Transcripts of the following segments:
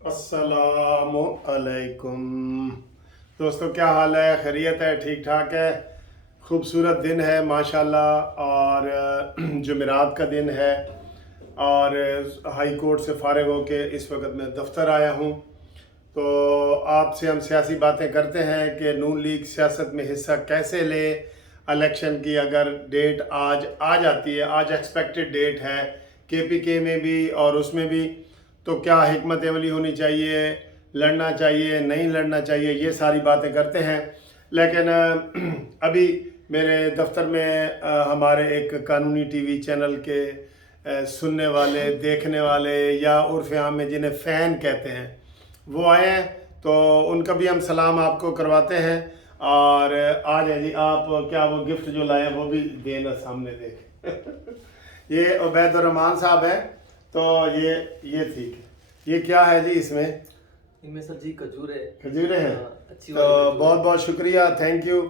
अस्सलामु अलैकुम दोस्तों, क्या हाल है? खैरियत है? ठीक ठाक है। खूबसूरत दिन है माशाल्लाह, और जुमेरात का दिन है, और हाई कोर्ट से फ़ारिग होके इस वक्त मैं दफ्तर आया हूँ। तो आपसे हम सियासी बातें करते हैं कि नून लीग सियासत में हिस्सा कैसे ले। इलेक्शन की अगर डेट आज आ जाती है, आज एक्सपेक्टेड डेट है KPK में भी और उसमें भी, तो क्या हिकमत अमली होनी चाहिए, लड़ना चाहिए, नहीं लड़ना चाहिए, ये सारी बातें करते हैं। लेकिन अभी मेरे दफ्तर में हमारे एक कानूनी TV चैनल के सुनने वाले, देखने वाले, या उर्फ़ आम में जिन्हें फ़ैन कहते हैं, वो आए हैं। तो उनका भी हम सलाम आपको करवाते हैं। और आ जाए जी, आप क्या वो गिफ्ट जो लाए हैं वो भी देना, सामने देख ये उबैदुर्रहमान साहब है। तो ये ठीक है। ये क्या है जी? इनमें सर जी खजूर है। खजूरें हैं। अच्छी तो बहुत बहुत शुक्रिया, थैंक यू।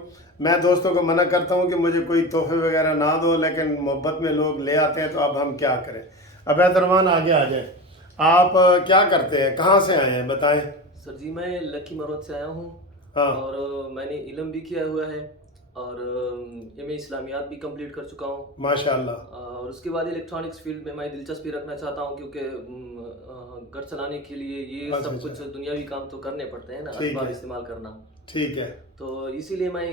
मैं दोस्तों को मना करता हूँ कि मुझे कोई तोहफे वगैरह ना दो, लेकिन मोहब्बत में लोग ले आते हैं, तो अब हम क्या करें। उबैदुर्रहमान आगे आ जाए। आप क्या करते हैं, कहाँ से आए हैं, बताएं। सर जी मैं लकी मरोद से आया हूँ। हाँ। और मैंने इल्म भी किया हुआ है, और एमए इस्लामियात भी कंप्लीट कर चुका हूँ माशाल्लाह। और उसके बाद इलेक्ट्रॉनिक्स फील्ड में मैं दिलचस्पी रखना चाहता हूँ, क्योंकि घर चलाने के लिए ये अच्छा, सब कुछ दुनियावी काम तो करने पड़ते हैं ना, ठीक असबाब है। इस्तेमाल करना। ठीक है। तो इसीलिए मैं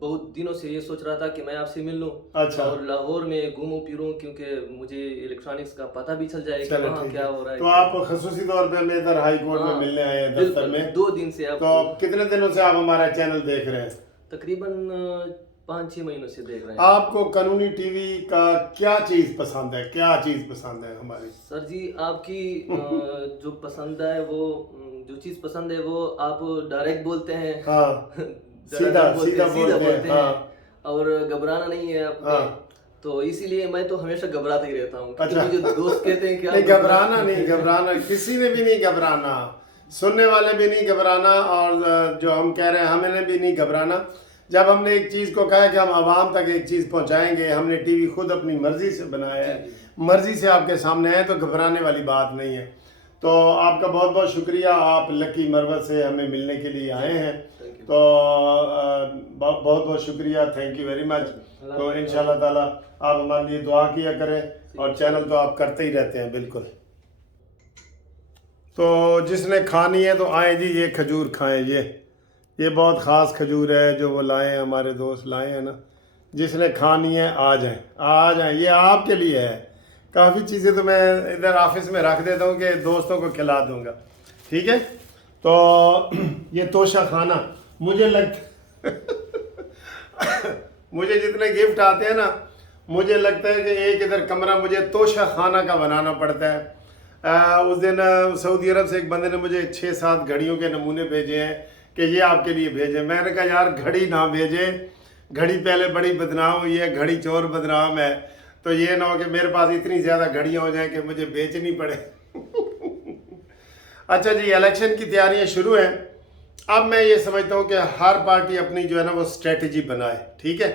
बहुत दिनों से ये सोच रहा था कि मैं आपसे मिल लूं अच्छा। और लाहौर में घूमूं फिरूं, क्योंकि मुझे इलेक्ट्रॉनिक्स का पता भी चल जाए कि चलो वहाँ ठीक क्या है। हो रहा है। तो आप खसूसी तौर पे हमें इधर हाई कोर्ट में हाँ, मिलने आए हैं दफ्तर बिल्कुल में। 2 दिन से आप तो कितने दिनों से आप हमारा चैनल देख रहे हैं? तकरीबन 5-6 महीनों से देख रहे हैं। आपको कानूनी TV का क्या चीज़ पसंद है, क्या चीज़ पसंद है हमारी? सर जी आपकी जो पसंद है वो जो चीज़ पसंद है वो आप डायरेक्ट बोलते हैं। हाँ, सीधा सीधा बोलते हैं। हैं। हाँ, और घबराना नहीं है आप में। हाँ। तो इसीलिए मैं तो हमेशा घबराता ही रहता हूँ, क्योंकि अच्छा। मुझे दोस्त कहते हैं कि नहीं, आप घबराना नहीं, घबराना किसी ने भी नहीं घबराना, सुनने वाले भी नहीं घबराना, और जो हम कह रहे हैं हमें भी नहीं घबराना। जब हमने एक चीज़ को कहा कि हम आवाम तक एक चीज़ पहुंचाएंगे, हमने TV खुद अपनी मर्जी से बनाया है, मर्जी से आपके सामने आए, तो घबराने वाली बात नहीं है। तो आपका बहुत बहुत शुक्रिया, आप लकी मरवत से हमें मिलने के लिए आए हैं। तो बहुत बहुत शुक्रिया, थैंक यू वेरी मच। तो इंशाल्लाह ताला आप हमारे लिए दुआ किया करें, और चैनल तो आप करते ही रहते हैं बिल्कुल। तो जिसने खानी है तो आए जी, ये खजूर खाएं। ये बहुत ख़ास खजूर है जो वो लाए हैं, हमारे दोस्त लाए हैं ना। जिसने खानी है आ जाएं, ये आपके लिए है। काफ़ी चीज़ें तो मैं इधर ऑफिस में रख देता हूँ कि दोस्तों को खिला दूँगा, ठीक है। तो ये तोशा खाना मुझे मुझे जितने गिफ्ट आते हैं ना, मुझे लगता है कि एक इधर कमरा मुझे तोशा खाना का बनाना पड़ता है। उस दिन सऊदी अरब से एक बंदे ने मुझे 6-7 घड़ियों के नमूने भेजे हैं कि ये आपके लिए भेजे। मैंने कहा यार घड़ी ना भेजे, घड़ी पहले बड़ी बदनाम हुई है, घड़ी चोर बदनाम है, तो ये ना हो कि मेरे पास इतनी ज़्यादा घड़ियाँ हो जाएं कि मुझे बेचनी पड़े। अच्छा जी, इलेक्शन की तैयारियां शुरू हैं। अब मैं ये समझता हूँ कि हर पार्टी अपनी जो है ना वो स्ट्रेटजी बनाए, ठीक है।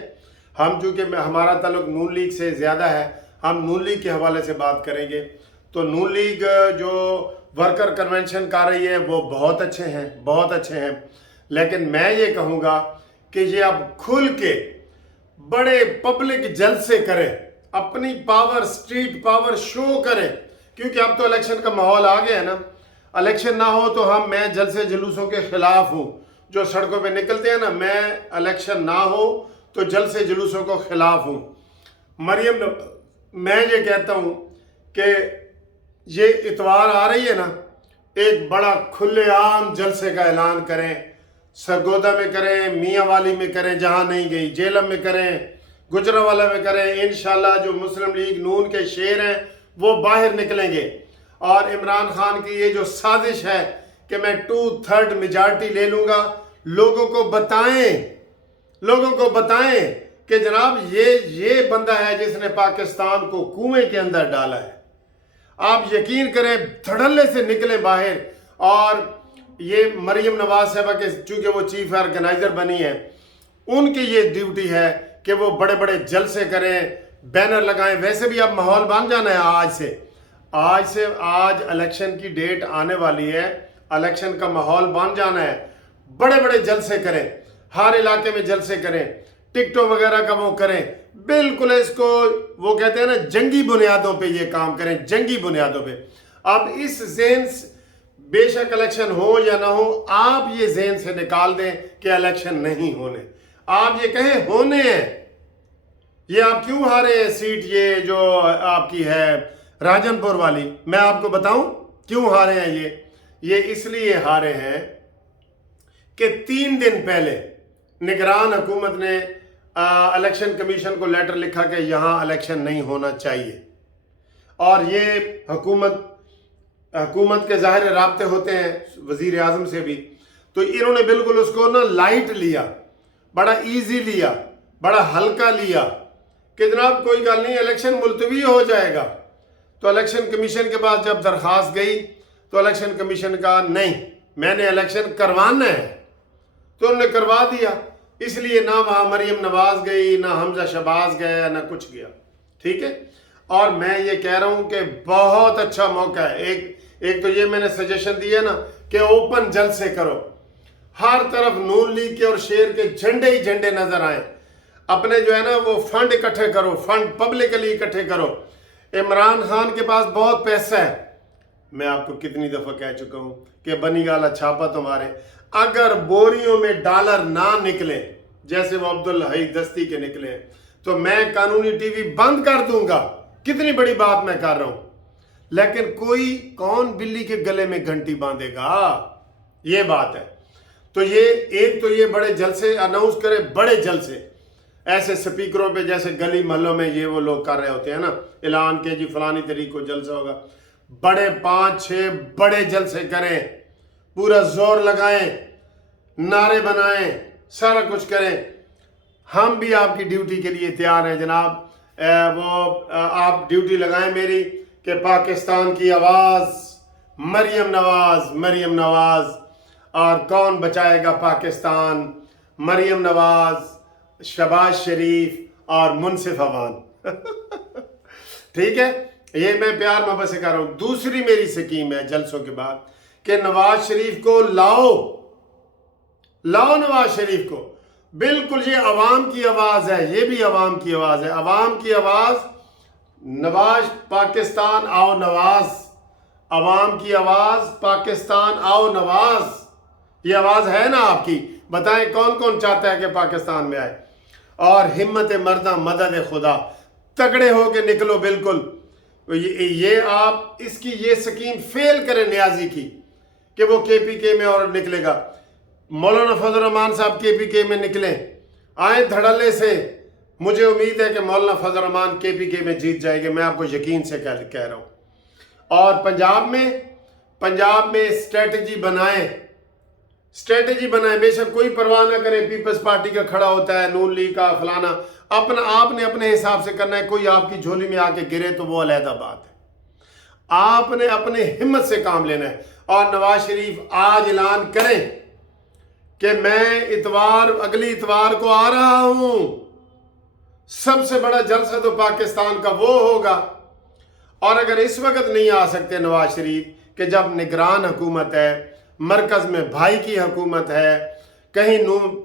हम चूँकि हमारा ताल्लुक नून लीग से ज़्यादा है, हम नून लीग के हवाले से बात करेंगे। तो नून लीग जो वर्कर कन्वेंशन कर रही है वो बहुत अच्छे हैं, बहुत अच्छे हैं। लेकिन मैं ये कहूँगा कि ये अब खुल के बड़े पब्लिक जलसे करें, अपनी पावर, स्ट्रीट पावर शो करें, क्योंकि अब तो इलेक्शन का माहौल आ गया है ना। इलेक्शन ना हो तो मैं जलसे जुलूसों के खिलाफ हूँ, जो सड़कों पे निकलते हैं ना। मैं इलेक्शन ना हो तो जलसे जुलूसों को खिलाफ हूँ। मरियम, मैं ये कहता हूँ कि ये इतवार आ रही है ना, एक बड़ा खुलेआम जलसे का ऐलान करें। सरगोदा में करें, मियाँ वाली में करें, जहाँ नहीं गई, जेलम में करें, गुजरावाला में करें। इंशाल्लाह जो मुस्लिम लीग नून के शेर हैं वो बाहर निकलेंगे। और इमरान खान की ये जो साजिश है कि मैं 2/3 मेजॉरिटी ले लूँगा, लोगों को बताएं कि जनाब ये बंदा है जिसने पाकिस्तान को कुएं के अंदर डाला है। आप यकीन करें, धड़ल्ले से निकले बाहर। और ये मरियम नवाज साहबा के, चूँकि वो चीफ ऑर्गेनाइजर बनी है, उनकी ये ड्यूटी है कि वो बड़े बड़े जलसे करें, बैनर लगाएं। वैसे भी अब माहौल बन जाना है आज से। آج الیکشن کی ڈیٹ آنے والی ہے، الیکشن کا ماحول بن جانا ہے، بڑے بڑے جلسے کریں، ہر علاقے میں جلسے کریں، ٹکٹوں وغیرہ کا وہ کریں، بالکل اس کو وہ کہتے ہیں نا جنگی بنیادوں پہ یہ کام کریں، جنگی بنیادوں پہ۔ اب اس ذہن بے شک الیکشن ہو یا نہ ہو، آپ یہ ذہن سے نکال دیں کہ الیکشن نہیں ہونے، آپ یہ کہیں ہونے ہیں۔ یہ آپ کیوں ہارے ہیں سیٹ یہ جو آپ کی ہے راجن پور والی؟ میں آپ کو بتاؤں کیوں ہارے ہیں یہ اس لیے ہارے ہیں کہ 3 دن پہلے نگران حکومت نے الیکشن کمیشن کو لیٹر لکھا کہ یہاں الیکشن نہیں ہونا چاہیے، اور یہ حکومت کے ظاہر رابطے ہوتے ہیں وزیر اعظم سے بھی، تو انہوں نے بالکل اس کو نا لائٹ لیا، بڑا ایزی لیا، بڑا ہلکا لیا کہ جناب کوئی گل نہیں، الیکشن ملتوی ہو جائے گا۔ تو الیکشن کمیشن کے پاس جب درخواست گئی تو الیکشن کمیشن کہا نہیں، میں نے الیکشن کروانا ہے، تو انہوں نے کروا دیا۔ اس لیے نہ وہاں مریم نواز گئی، نہ حمزہ شہباز گیا، نہ کچھ گیا، ٹھیک ہے۔ اور میں یہ کہہ رہا ہوں کہ بہت اچھا موقع ہے، ایک تو یہ میں نے سجیشن دیا نا کہ اوپن جلسے کرو، ہر طرف نون لیگ کے اور شیر کے جھنڈے ہی جھنڈے نظر آئیں، اپنے جو ہے نا وہ فنڈ اکٹھے کرو، فنڈ پبلکلی اکٹھے کرو۔ عمران خان کے پاس بہت پیسہ ہے، میں آپ کو کتنی دفعہ کہہ چکا ہوں کہ بنی گالا چھاپا تمہارے، اگر بوریوں میں ڈالر نہ نکلے جیسے وہ عبدالحی دستی کے نکلے تو میں قانونی ٹی وی بند کر دوں گا، کتنی بڑی بات میں کر رہا ہوں۔ لیکن کون بلی کے گلے میں گھنٹی باندھے گا، یہ بات ہے۔ تو یہ بڑے جلسے اناؤنس کرے، بڑے جلسے ایسے سپیکروں پہ جیسے گلی محلوں میں یہ وہ لوگ کر رہے ہوتے ہیں نا، اعلان کے جی فلانی تاریخ کو جلسہ ہوگا، بڑے 5-6 بڑے جلسے کریں، پورا زور لگائیں، نعرے بنائیں، سارا کچھ کریں۔ ہم بھی آپ کی ڈیوٹی کے لیے تیار ہیں جناب، آپ ڈیوٹی لگائیں میری کہ پاکستان کی آواز مریم نواز، اور کون بچائے گا پاکستان؟ مریم نواز، شہباز شریف اور منصف عوان۔ ٹھیک ہے، یہ میں پیار محبت سے کر رہا ہوں۔ دوسری میری سکیم ہے جلسوں کے بعد کہ نواز شریف کو لاؤ نواز شریف کو، بالکل یہ عوام کی آواز ہے، یہ بھی عوام کی آواز ہے، عوام کی آواز، نواز پاکستان آؤ نواز، عوام کی آواز پاکستان آؤ نواز، یہ آواز ہے نا آپ کی؟ بتائیں کون چاہتا ہے کہ پاکستان میں آئے؟ اور ہمت مردہ مدد خدا، تگڑے ہو کے نکلو بالکل۔ یہ آپ اس کی یہ سکیم فیل کریں نیازی کی کہ وہ کے پی کے میں اور نکلے گا۔ مولانا فضل الرحمان صاحب کے پی کے میں نکلیں، آئیں دھڑلے سے، مجھے امید ہے کہ مولانا فضل الرحمان کے پی کے میں جیت جائے گے، میں آپ کو یقین سے کہہ رہا ہوں۔ اور پنجاب میں اسٹریٹجی بنائیں، بے شک کوئی پرواہ نہ کریں، پیپلز پارٹی کا کھڑا ہوتا ہے، نون لیگ کا فلانا، آپ نے اپنے حساب سے کرنا ہے، کوئی آپ کی جھولی میں آ کے گرے تو وہ علیحدہ بات ہے، آپ نے اپنے ہمت سے کام لینا ہے۔ اور نواز شریف آج اعلان کریں کہ میں اگلی اتوار کو آ رہا ہوں، سب سے بڑا جلسہ تو پاکستان کا وہ ہوگا۔ اور اگر اس وقت نہیں آ سکتے نواز شریف کہ جب نگران حکومت ہے، مرکز میں بھائی کی حکومت ہے، کہیں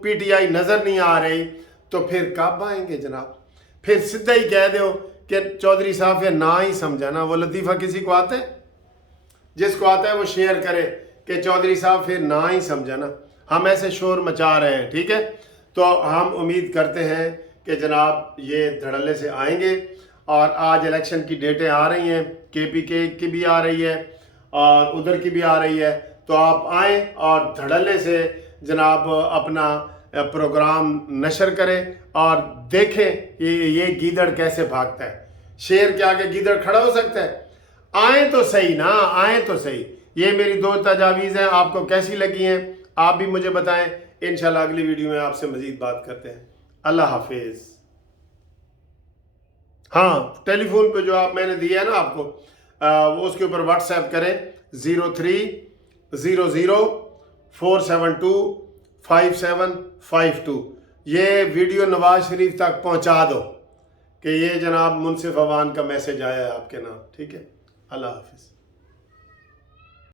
پی ٹی آئی نظر نہیں آ رہی، تو پھر کب آئیں گے جناب؟ پھر سدھا ہی کہہ دو کہ چودھری صاحب یہ نہ ہی سمجھا نا، وہ لطیفہ کسی کو آتا ہے؟ جس کو آتا ہے وہ شیئر کرے کہ چودھری صاحب پھر نہ ہی سمجھا نا۔ ہم ایسے شور مچا رہے ہیں، ٹھیک ہے؟ تو ہم امید کرتے ہیں کہ جناب یہ دھڑلے سے آئیں گے۔ اور آج الیکشن کی ڈیٹیں آ رہی ہیں، کے پی کے کی بھی آ رہی ہے اور ادھر کی بھی آ رہی ہے، تو آپ آئیں اور دھڑلے سے جناب اپنا پروگرام نشر کریں اور دیکھیں کہ یہ گیدڑ کیسے بھاگتا ہے۔ شیر کے آگے گیدڑ کھڑا ہو سکتا ہے؟ آئیں تو صحیح نا، آئیں تو صحیح۔ یہ میری 2 تجاویز ہیں، آپ کو کیسی لگی ہیں آپ بھی مجھے بتائیں۔ انشاءاللہ اگلی ویڈیو میں آپ سے مزید بات کرتے ہیں۔ اللہ حافظ۔ ہاں، ٹیلی فون پہ جو میں نے دیا ہے نا آپ کو، وہ اس کے اوپر واٹس ایپ کریں 030047255752۔ یہ ویڈیو نواز شریف تک پہنچا دو کہ یہ جناب منصف عوان کا میسج آیا ہے آپ کے نام، ٹھیک ہے؟ اللہ حافظ.